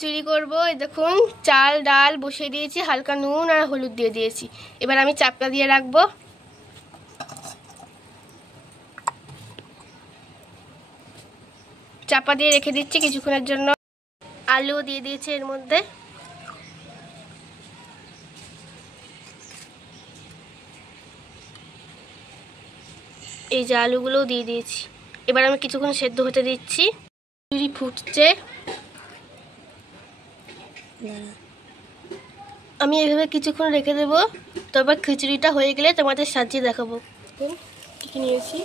খিচুড়ি করব। এই দেখুন চাল ডাল বসিয়ে দিয়েছি, হালকা নুন আর হলুদ দিয়ে দিয়েছি। এবার আমি চাপটা দিয়ে রাখবো। চাপা দিয়ে রেখে দিচ্ছি কিছুক্ষণের জন্য। আলু দিয়ে দিয়েছি এর মধ্যে। এই যে আলুগুলোও দিয়ে দিয়েছি। এবার আমি কিছুক্ষণ সেদ্ধ হতে দিচ্ছি। খিচুড়ি ফুটছে। আমি এইভাবে কিছুক্ষণ রেখে দেবো। তারপর খিচুড়িটা হয়ে গেলে তোমাদের সাজিয়ে দেখাবো। কী কী নিয়েছি।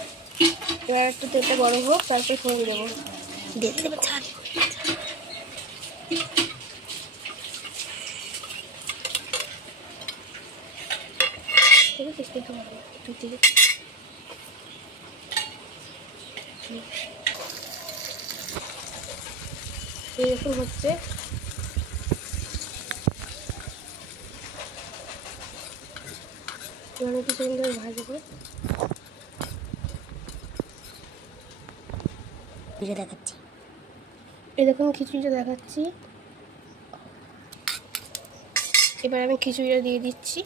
এবার একটু তেলটা গরম হোক, তারপর ফোড়ন দেবো। দিয়ে দেবো ছাড়। ঠিক আছে, একটু ভালো একটু দিয়ে এরকম হচ্ছে। এবার একটু সুন্দর ভাজবো। দেখাচ্ছি, এই দেখুন খিচুড়িটা দেখাচ্ছি। এবার আমি খিচুড়িটা দিয়ে দিচ্ছি।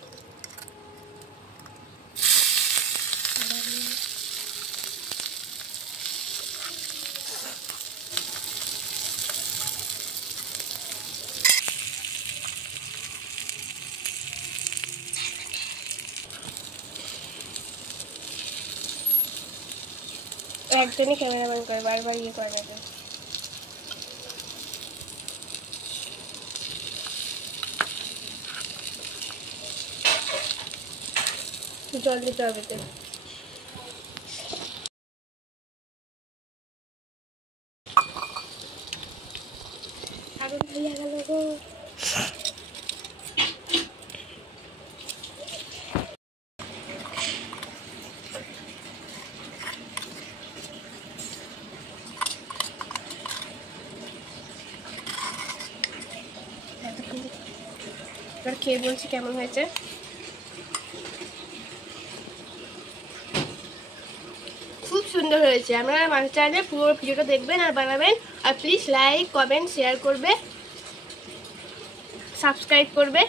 একজনই ক্যামেরাম্যান করে, বারবার ইয়ে করা যাবে। জল দিতে হবে তো। আগুন ধরিয়ে গেল গো। এবার খেয়ে বলছি কেমন হয়েছে। খুব সুন্দর হয়েছে। আপনারা মানুষ চাইলে পুরো ভিডিওটা দেখবেন আর বানাবেন। আর প্লিজ লাইক কমেন্ট শেয়ার করবে, সাবস্ক্রাইব করবে।